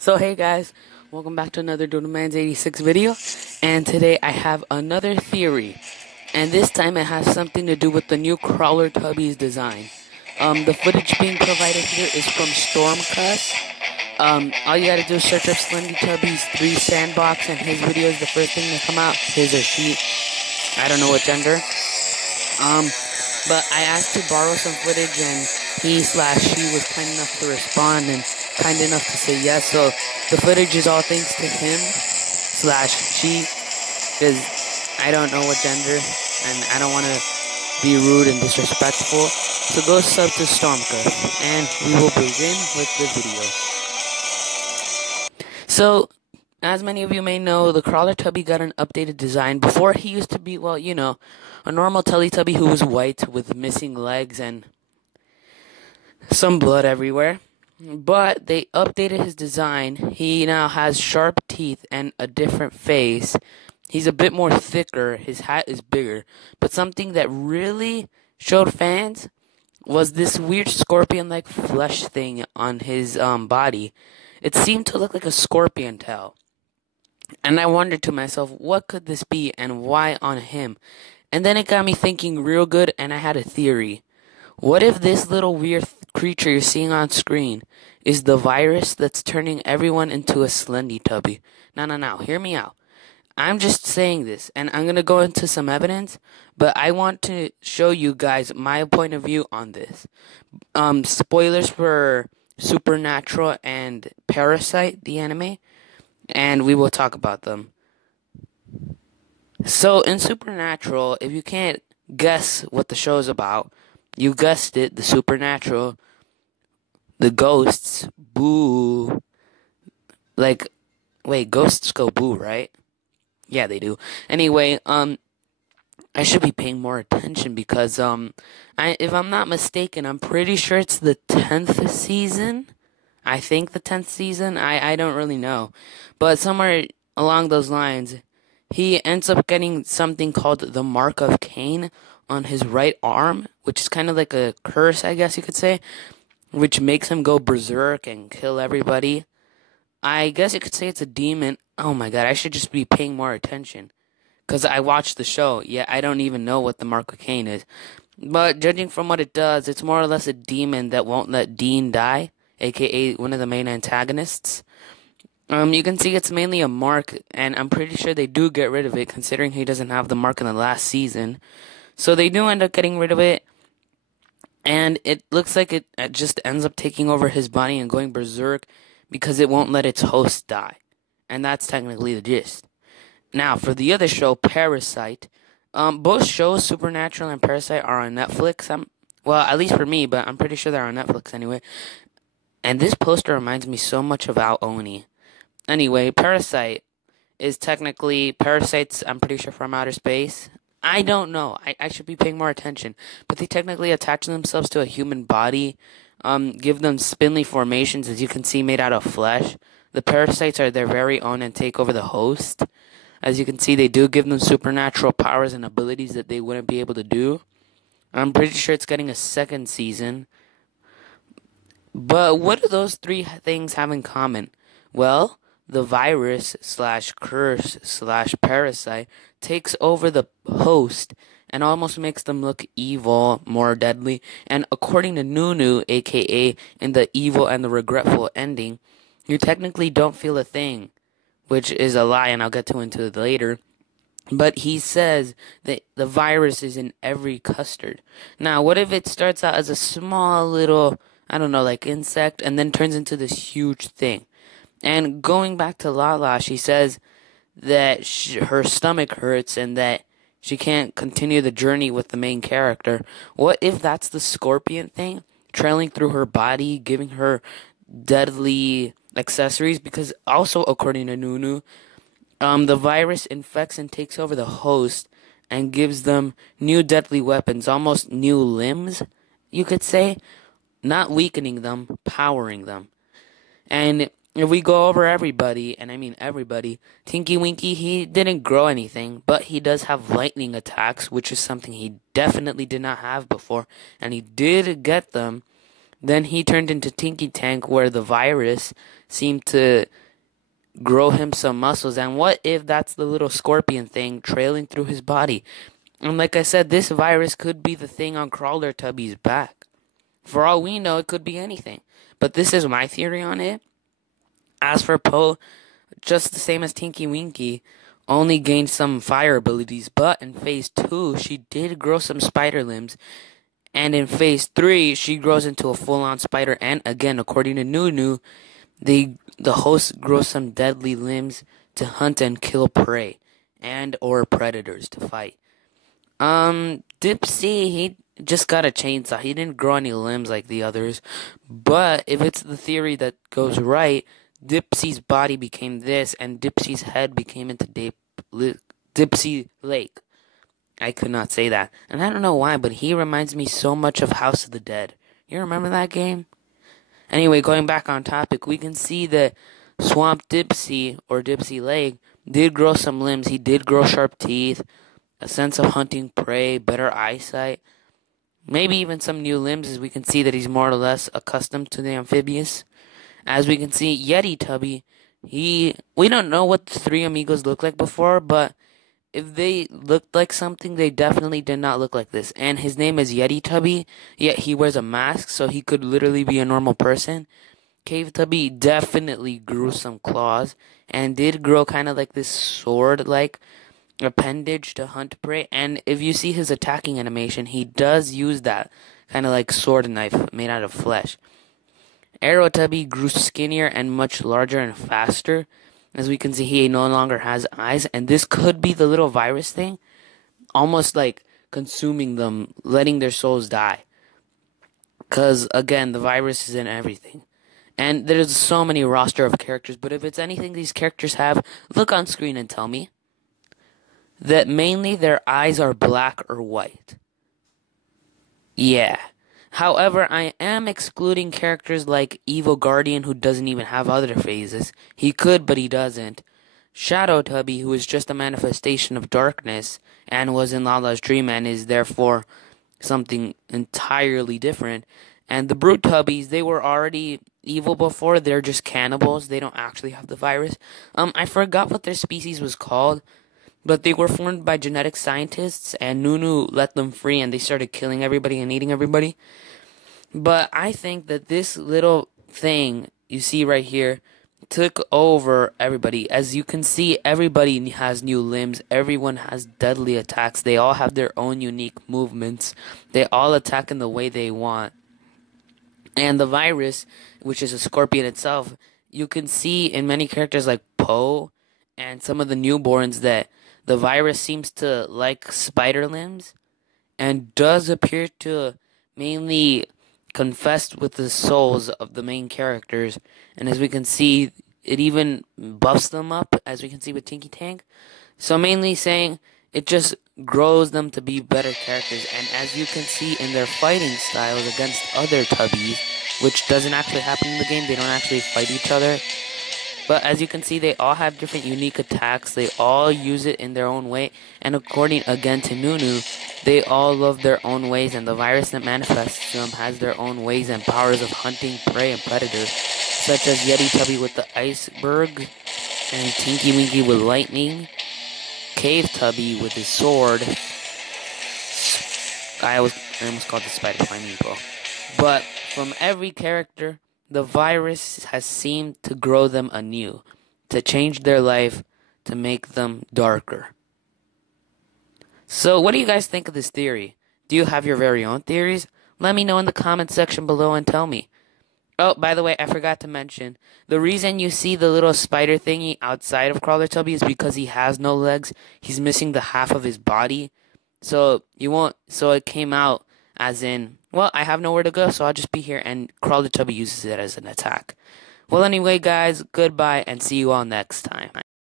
So hey guys, welcome back to another Doodleman's 86 video, and today I have another theory, and this time it has something to do with the new crawler tubbies design. The footage being provided here is from Stormcast. All you gotta do is search up Slendytubbies Theory Sandbox, and his video is the first thing to come out, his or she, I don't know what gender. But I asked to borrow some footage, and he/she was kind enough to respond and kind enough to say yes. So the footage is all thanks to him/she, because I don't know what gender, and I don't want to be rude and disrespectful. So go sub to Stormcast, and we will begin with the video. So, as many of you may know, the crawler tubby got an updated design. Before, he used to be, well, you know, a normal Teletubby who was white with missing legs and some blood everywhere. But they updated his design. He now has sharp teeth and a different face. He's a bit more thicker. His hat is bigger. But something that really showed fans was this weird scorpion-like flesh thing on his body. It seemed to look like a scorpion tail. And I wondered to myself, what could this be and why on him? And then it got me thinking real good, and I had a theory. What if this little weird creature you're seeing on screen is the virus that's turning everyone into a Slendytubby? No, hear me out. I'm just saying this, and I'm going to go into some evidence, but I want to show you guys my point of view on this. Spoilers for Supernatural and Parasite, the anime, and we will talk about them. So, in Supernatural, if you can't guess what the show's about, you guessed it, the Supernatural, the ghosts, boo. Like, wait, ghosts go boo, right? Yeah, they do. Anyway, I should be paying more attention because, if I'm not mistaken, I'm pretty sure it's the 10th season. I think the 10th season. I don't really know. But somewhere along those lines, he ends up getting something called the Mark of Cain on his right arm, which is kind of like a curse, I guess you could say, which makes him go berserk and kill everybody. I guess you could say it's a demon. Oh my god, I should just be paying more attention, because I watched the show. Yeah, I don't even know what the Mark of Cain is. But judging from what it does, it's more or less a demon that won't let Dean die, aka one of the main antagonists. You can see it's mainly a mark, and I'm pretty sure they do get rid of it, considering he doesn't have the mark in the last season. So they do end up getting rid of it, and it looks like it just ends up taking over his body and going berserk because it won't let its host die. And that's technically the gist. Now, for the other show, Parasite, both shows, Supernatural and Parasite, are on Netflix. Well, at least for me, but I'm pretty sure they're on Netflix anyway. And this poster reminds me so much of Al Oni. Anyway, Parasite is technically parasites, I'm pretty sure, from outer space. I don't know. I should be paying more attention. But they technically attach themselves to a human body, give them spindly formations, as you can see, made out of flesh. The parasites are their very own and take over the host. As you can see, they do give them supernatural powers and abilities that they wouldn't be able to do. I'm pretty sure it's getting a second season. But what do those three things have in common? Well, the virus/curse/parasite takes over the host and almost makes them look evil, more deadly. And according to Nunu, aka in the evil and the regretful ending, you technically don't feel a thing, which is a lie, and I'll get into it later. But he says that the virus is in every custard. Now, what if it starts out as a small little, I don't know, like insect, and then turns into this huge thing? And going back to Lala, she says that her stomach hurts and that she can't continue the journey with the main character. What if that's the scorpion thing trailing through her body, giving her deadly accessories? Because also, according to Nunu, the virus infects and takes over the host and gives them new deadly weapons, almost new limbs, you could say. Not weakening them, powering them. And if we go over everybody, and I mean everybody, Tinky Winky, he didn't grow anything, but he does have lightning attacks, which is something he definitely did not have before, and he did get them. Then he turned into Tinky Tank, where the virus seemed to grow him some muscles. And what if that's the little scorpion thing trailing through his body? And like I said, this virus could be the thing on Crawler Tubby's back. For all we know, it could be anything. But this is my theory on it. As for Poe, just the same as Tinky Winky, only gained some fire abilities, but in Phase 2, she did grow some spider limbs, and in Phase 3, she grows into a full-on spider, and again, according to Nunu, the host grows some deadly limbs to hunt and kill prey, and or predators to fight. Dipsy, he just got a chainsaw. He didn't grow any limbs like the others, but if it's the theory that goes right, Dipsy's body became this, and Dipsy's head became into Dipsy Lake. I could not say that. And I don't know why, but he reminds me so much of House of the Dead. You remember that game? Anyway, going back on topic, we can see that Swamp Dipsy, or Dipsy Lake, did grow some limbs. He did grow sharp teeth, a sense of hunting prey, better eyesight, maybe even some new limbs, as we can see that he's more or less accustomed to the amphibious. As we can see, Yeti Tubby, we don't know what the three amigos looked like before, but if they looked like something, they definitely did not look like this. And his name is Yeti Tubby, yet he wears a mask, so he could literally be a normal person. Cave Tubby definitely grew some claws, and did grow kind of like this sword-like appendage to hunt prey. And if you see his attacking animation, he does use that kind of like sword knife made out of flesh. Arrow Tubby grew skinnier and much larger and faster. As we can see, he no longer has eyes, and this could be the little virus thing, almost like consuming them, letting their souls die. Because, again, the virus is in everything. And there's so many roster of characters, but if it's anything these characters have, look on screen and tell me that mainly their eyes are black or white. Yeah. However, I am excluding characters like Evil Guardian, who doesn't even have other phases. He could, but he doesn't. Shadow Tubby, who is just a manifestation of darkness and was in Lala's dream and is therefore something entirely different. And the Brute Tubbies, they were already evil before. They're just cannibals. They don't actually have the virus. I forgot what their species was called, but they were formed by genetic scientists, and Nunu let them free, and they started killing everybody and eating everybody. But I think that this little thing you see right here took over everybody. As you can see, everybody has new limbs. Everyone has deadly attacks. They all have their own unique movements. They all attack in the way they want. And the virus, which is a scorpion itself, you can see in many characters like Poe and some of the newborns that the virus seems to like spider limbs and does appear to mainly confess with the souls of the main characters. And as we can see, it even buffs them up, as we can see with Tinky Tank. So mainly saying it just grows them to be better characters. And as you can see in their fighting styles against other Tubbies, which doesn't actually happen in the game, they don't actually fight each other. But as you can see, they all have different unique attacks. They all use it in their own way. And according, again, to Nunu, they all love their own ways. And the virus that manifests them has their own ways and powers of hunting prey and predators. Such as Yeti Tubby with the iceberg. And Tinky Winky with lightning. Cave Tubby with his sword. I almost called the spider flaming bro. But from every character, the virus has seemed to grow them anew, to change their life, to make them darker. So what do you guys think of this theory? Do you have your very own theories? Let me know in the comment section below and tell me. Oh, by the way, I forgot to mention, the reason you see the little spider thingy outside of Crawler Tubby is because he has no legs. He's missing the half of his body. So it came out as in, well, I have nowhere to go, so I'll just be here, and Crawler Tubby uses it as an attack. Well, anyway, guys, goodbye, and see you all next time.